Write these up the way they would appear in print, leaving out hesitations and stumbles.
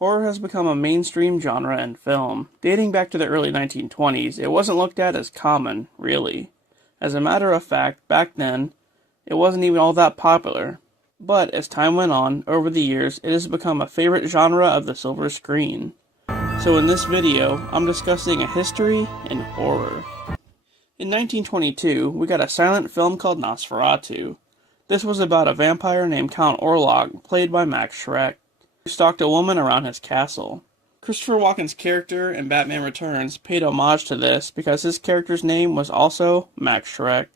Horror has become a mainstream genre in film. Dating back to the early 1920s, it wasn't looked at as common, really. As a matter of fact, back then, it wasn't even all that popular. But as time went on, over the years, it has become a favorite genre of the silver screen. So in this video, I'm discussing a history in horror. In 1922, we got a silent film called Nosferatu. This was about a vampire named Count Orlok, played by Max Schreck, who stalked a woman around his castle. Christopher Walken's character in Batman Returns paid homage to this because his character's name was also Max Schreck.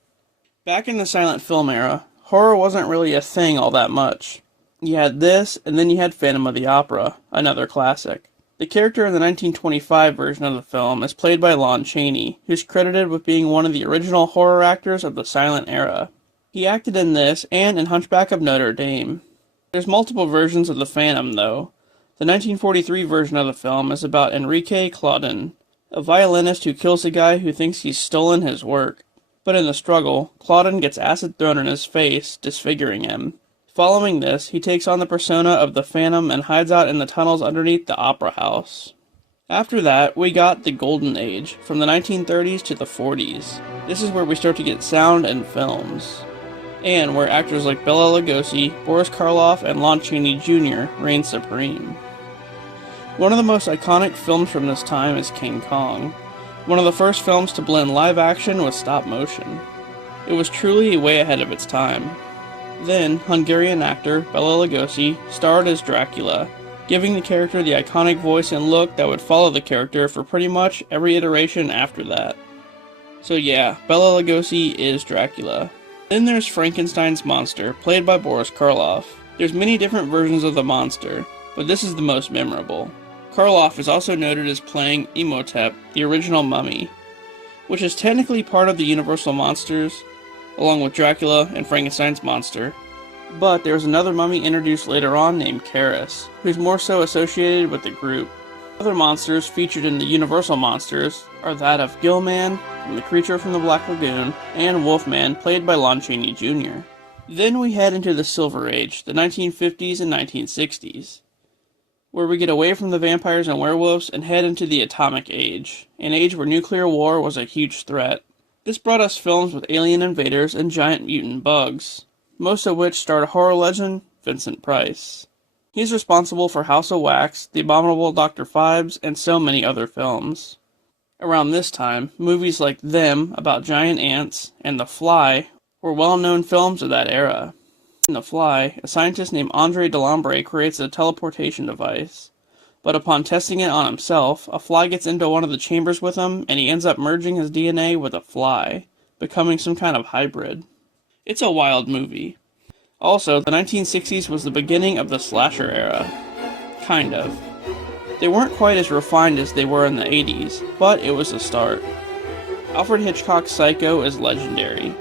Back in the silent film era, horror wasn't really a thing all that much. You had this, and then you had Phantom of the Opera, another classic. The character in the 1925 version of the film is played by Lon Chaney, who's credited with being one of the original horror actors of the silent era. He acted in this and in Hunchback of Notre Dame. There's multiple versions of the Phantom, though. The 1943 version of the film is about Enrique Claudin, a violinist who kills a guy who thinks he's stolen his work. But in the struggle, Claudin gets acid thrown in his face, disfiguring him. Following this, he takes on the persona of the Phantom and hides out in the tunnels underneath the Opera House. After that, we got the Golden Age, from the 1930s to the 40s. This is where we start to get sound and films, and where actors like Bela Lugosi, Boris Karloff, and Lon Chaney Jr. reign supreme. One of the most iconic films from this time is King Kong, one of the first films to blend live action with stop motion. It was truly way ahead of its time. Then, Hungarian actor Bela Lugosi starred as Dracula, giving the character the iconic voice and look that would follow the character for pretty much every iteration after that. So yeah, Bela Lugosi is Dracula. Then there's Frankenstein's monster, played by Boris Karloff. There's many different versions of the monster, but this is the most memorable. Karloff is also noted as playing Imhotep, the original mummy, which is technically part of the Universal Monsters, along with Dracula and Frankenstein's monster. But there's another mummy introduced later on named Karis, who's more so associated with the group. Other monsters featured in the Universal Monsters are that of Gillman from The Creature from the Black Lagoon, and Wolfman, played by Lon Chaney Jr. Then we head into the Silver Age, the 1950s and 1960s, where we get away from the vampires and werewolves and head into the Atomic Age, an age where nuclear war was a huge threat. This brought us films with alien invaders and giant mutant bugs, most of which starred horror legend Vincent Price. He's responsible for House of Wax, The Abominable Dr. Phibes, and so many other films. Around this time, movies like Them, about giant ants, and The Fly were well-known films of that era. In The Fly, a scientist named Andre Delambre creates a teleportation device, but upon testing it on himself, a fly gets into one of the chambers with him, and he ends up merging his DNA with a fly, becoming some kind of hybrid. It's a wild movie. Also, the 1960s was the beginning of the slasher era. Kind of. They weren't quite as refined as they were in the 80s, but it was a start. Alfred Hitchcock's Psycho is legendary.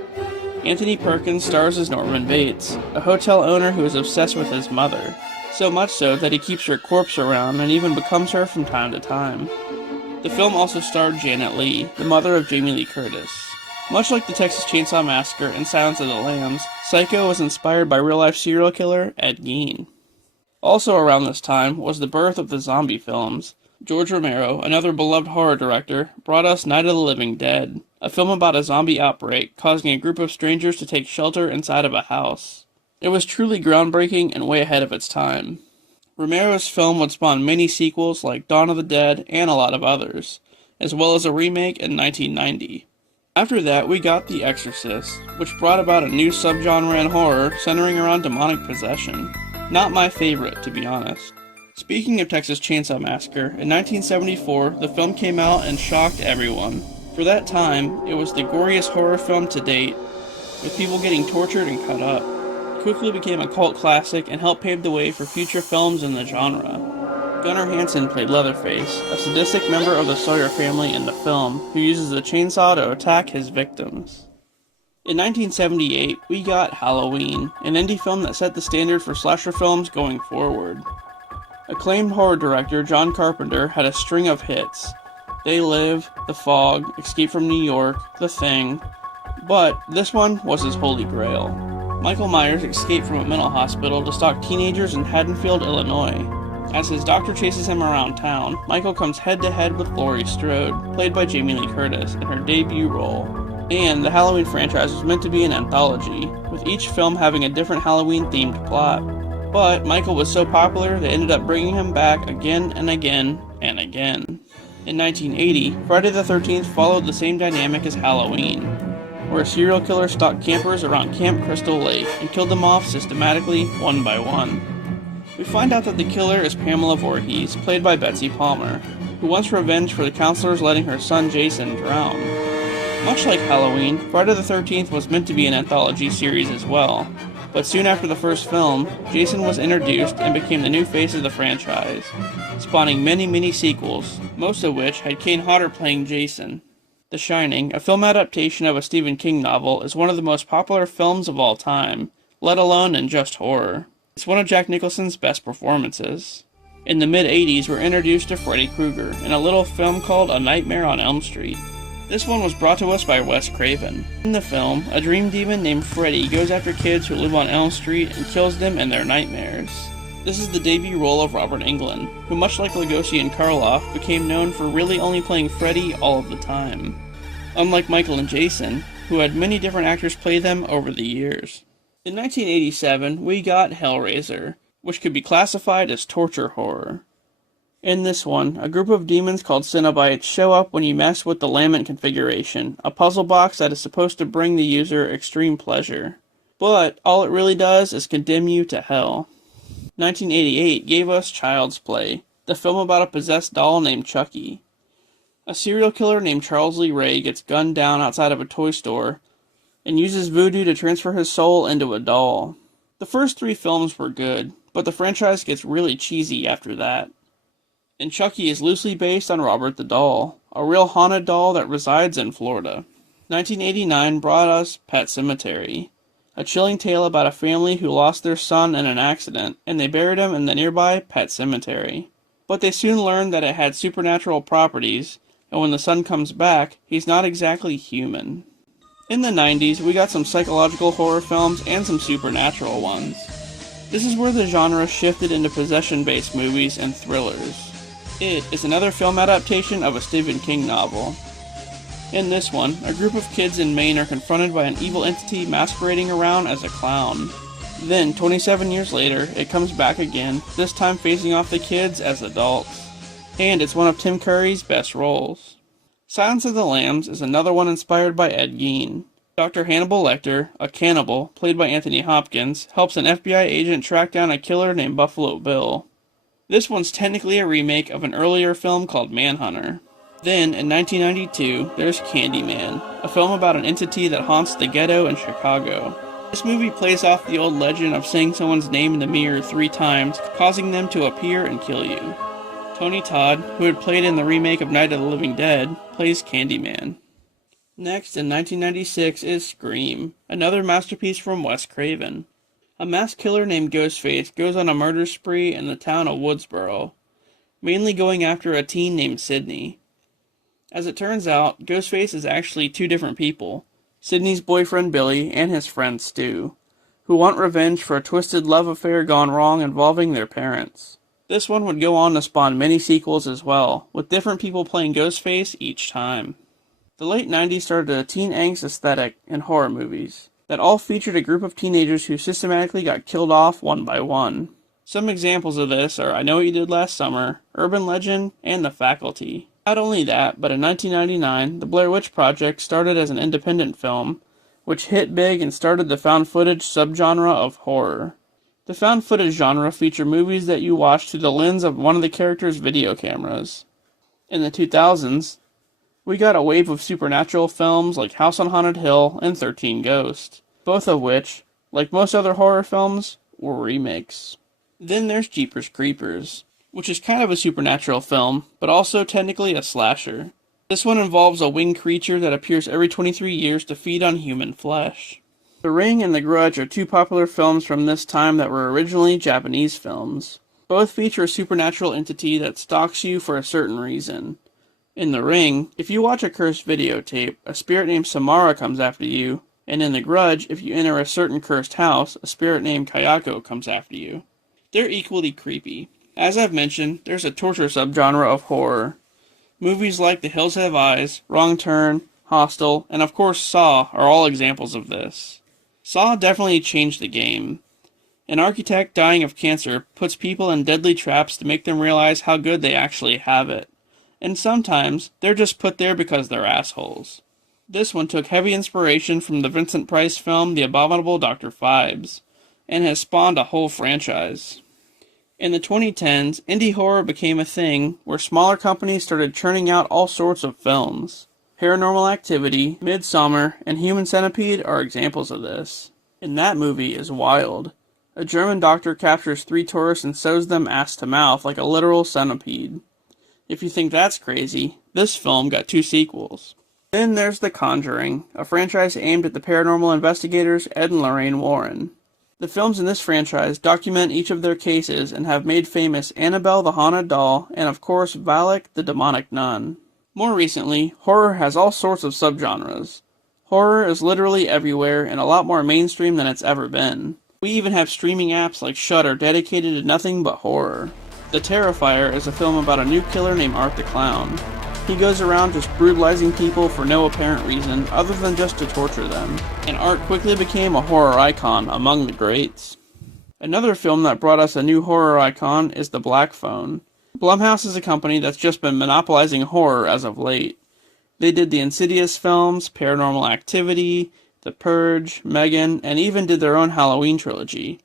Anthony Perkins stars as Norman Bates, a hotel owner who is obsessed with his mother, so much so that he keeps her corpse around and even becomes her from time to time. The film also starred Janet Leigh, the mother of Jamie Lee Curtis. Much like the Texas Chainsaw Massacre and Silence of the Lambs, Psycho was inspired by real-life serial killer Ed Gein. Also around this time was the birth of the zombie films. George Romero, another beloved horror director, brought us Night of the Living Dead, a film about a zombie outbreak causing a group of strangers to take shelter inside of a house. It was truly groundbreaking and way ahead of its time. Romero's film would spawn many sequels like Dawn of the Dead and a lot of others, as well as a remake in 1990. After that, we got The Exorcist, which brought about a new subgenre in horror centering around demonic possession. Not my favorite, to be honest. Speaking of Texas Chainsaw Massacre, in 1974, the film came out and shocked everyone. For that time, it was the goriest horror film to date, with people getting tortured and cut up. It quickly became a cult classic and helped pave the way for future films in the genre. Gunnar Hansen played Leatherface, a sadistic member of the Sawyer family in the film, who uses a chainsaw to attack his victims. In 1978, we got Halloween, an indie film that set the standard for slasher films going forward. Acclaimed horror director John Carpenter had a string of hits: They Live, The Fog, Escape from New York, The Thing, but this one was his holy grail. Michael Myers escaped from a mental hospital to stalk teenagers in Haddonfield, Illinois. As his doctor chases him around town, Michael comes head-to-head with Laurie Strode, played by Jamie Lee Curtis, in her debut role. And the Halloween franchise was meant to be an anthology, with each film having a different Halloween-themed plot. But Michael was so popular they ended up bringing him back again and again and again. In 1980, Friday the 13th followed the same dynamic as Halloween, where a serial killer stalked campers around Camp Crystal Lake and killed them off systematically, one by one. We find out that the killer is Pamela Voorhees, played by Betsy Palmer, who wants revenge for the counselors letting her son Jason drown. Much like Halloween, Friday the 13th was meant to be an anthology series as well, but soon after the first film, Jason was introduced and became the new face of the franchise, spawning many sequels, most of which had Kane Hodder playing Jason. The Shining, a film adaptation of a Stephen King novel, is one of the most popular films of all time, let alone in just horror. It's one of Jack Nicholson's best performances. In the mid-80s, we're introduced to Freddy Krueger in a little film called A Nightmare on Elm Street. This one was brought to us by Wes Craven. In the film, a dream demon named Freddy goes after kids who live on Elm Street and kills them in their nightmares. This is the debut role of Robert Englund, who much like Lugosi and Karloff, became known for really only playing Freddy all of the time. Unlike Michael and Jason, who had many different actors play them over the years. In 1987, we got Hellraiser, which could be classified as torture horror. In this one, a group of demons called Cenobites show up when you mess with the Lament configuration, a puzzle box that is supposed to bring the user extreme pleasure. But all it really does is condemn you to hell. 1988 gave us Child's Play, the film about a possessed doll named Chucky. A serial killer named Charles Lee Ray gets gunned down outside of a toy store and uses voodoo to transfer his soul into a doll. The first 3 films were good, but the franchise gets really cheesy after that. And Chucky is loosely based on Robert the Doll, a real haunted doll that resides in Florida. 1989 brought us Pet Sematary, a chilling tale about a family who lost their son in an accident, and they buried him in the nearby Pet Sematary. But they soon learned that it had supernatural properties, and when the son comes back, he's not exactly human. In the 90s, we got some psychological horror films and some supernatural ones. This is where the genre shifted into possession-based movies and thrillers. It is another film adaptation of a Stephen King novel. In this one, a group of kids in Maine are confronted by an evil entity masquerading around as a clown. Then, 27 years later, it comes back again, this time facing off the kids as adults. And it's one of Tim Curry's best roles. Silence of the Lambs is another one inspired by Ed Gein. Dr. Hannibal Lecter, a cannibal, played by Anthony Hopkins, helps an FBI agent track down a killer named Buffalo Bill. This one's technically a remake of an earlier film called Manhunter. Then, in 1992, there's Candyman, a film about an entity that haunts the ghetto in Chicago. This movie plays off the old legend of saying someone's name in the mirror 3 times, causing them to appear and kill you. Tony Todd, who had played in the remake of Night of the Living Dead, plays Candyman. Next, in 1996, is Scream, another masterpiece from Wes Craven. A masked killer named Ghostface goes on a murder spree in the town of Woodsboro, mainly going after a teen named Sydney. As it turns out, Ghostface is actually 2 different people, Sydney's boyfriend Billy and his friend Stu, who want revenge for a twisted love affair gone wrong involving their parents. This one would go on to spawn many sequels as well, with different people playing Ghostface each time. The late 90s started a teen angst aesthetic in horror movies that all featured a group of teenagers who systematically got killed off one by one. Some examples of this are I Know What You Did Last Summer, Urban Legend, and The Faculty. Not only that, but in 1999, The Blair Witch Project started as an independent film, which hit big and started the found footage subgenre of horror. The found footage genre feature movies that you watch through the lens of one of the characters' video cameras. In the 2000s, we got a wave of supernatural films like House on Haunted Hill and 13 Ghosts, both of which, like most other horror films, were remakes. Then there's Jeepers Creepers, which is kind of a supernatural film, but also technically a slasher. This one involves a winged creature that appears every 23 years to feed on human flesh. The Ring and The Grudge are 2 popular films from this time that were originally Japanese films. Both feature a supernatural entity that stalks you for a certain reason. In The Ring, if you watch a cursed videotape, a spirit named Samara comes after you, and in The Grudge, if you enter a certain cursed house, a spirit named Kayako comes after you. They're equally creepy. As I've mentioned, there's a torture subgenre of horror. Movies like The Hills Have Eyes, Wrong Turn, Hostel, and of course Saw are all examples of this. Saw definitely changed the game. An architect dying of cancer puts people in deadly traps to make them realize how good they actually have it. And sometimes, they're just put there because they're assholes. This one took heavy inspiration from the Vincent Price film The Abominable Dr. Phibes, and has spawned a whole franchise. In the 2010s, indie horror became a thing where smaller companies started churning out all sorts of films. Paranormal Activity, Midsommar, and Human Centipede are examples of this. And that movie is wild. A German doctor captures 3 tourists and sews them ass to mouth like a literal centipede. If you think that's crazy, this film got 2 sequels. Then there's The Conjuring, a franchise aimed at the paranormal investigators Ed and Lorraine Warren. The films in this franchise document each of their cases and have made famous Annabelle the Haunted Doll and of course Valak the Demonic Nun. More recently, horror has all sorts of subgenres. Horror is literally everywhere and a lot more mainstream than it's ever been. We even have streaming apps like Shudder dedicated to nothing but horror. The Terrifier is a film about a new killer named Art the Clown. He goes around just brutalizing people for no apparent reason other than just to torture them, and Art quickly became a horror icon among the greats. Another film that brought us a new horror icon is The Black Phone. Blumhouse is a company that's just been monopolizing horror as of late. They did the Insidious films, Paranormal Activity, The Purge, Megan, and even did their own Halloween trilogy.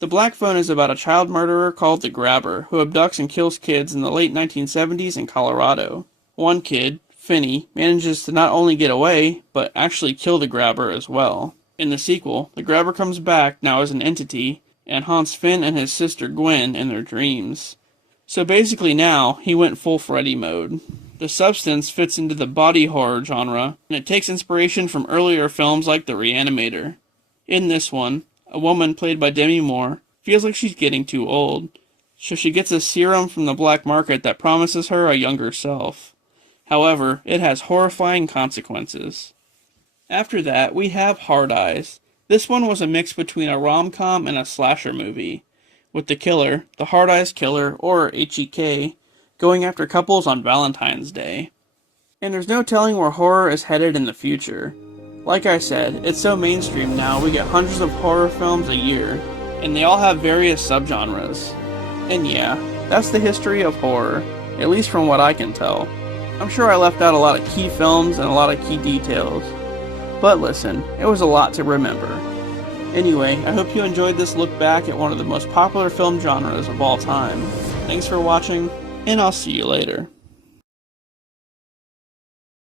The Black Phone is about a child murderer called the Grabber, who abducts and kills kids in the late 1970s in Colorado. One kid, Finney, manages to not only get away, but actually kill the Grabber as well. In the sequel, the Grabber comes back now as an entity, and haunts Finn and his sister Gwen in their dreams. So basically now, he went full Freddy mode. The substance fits into the body horror genre, and it takes inspiration from earlier films like The Reanimator. In this one, a woman played by Demi Moore feels like she's getting too old, so she gets a serum from the black market that promises her a younger self. However, it has horrifying consequences. After that, we have Hard Eyes. This one was a mix between a rom-com and a slasher movie, with the killer, the Hard Eyes Killer, or HEK, going after couples on Valentine's Day. And there's no telling where horror is headed in the future. Like I said, it's so mainstream now we get hundreds of horror films a year, and they all have various subgenres. And yeah, that's the history of horror, at least from what I can tell. I'm sure I left out a lot of key films and a lot of key details. But listen, it was a lot to remember. Anyway, I hope you enjoyed this look back at one of the most popular film genres of all time. Thanks for watching, and I'll see you later.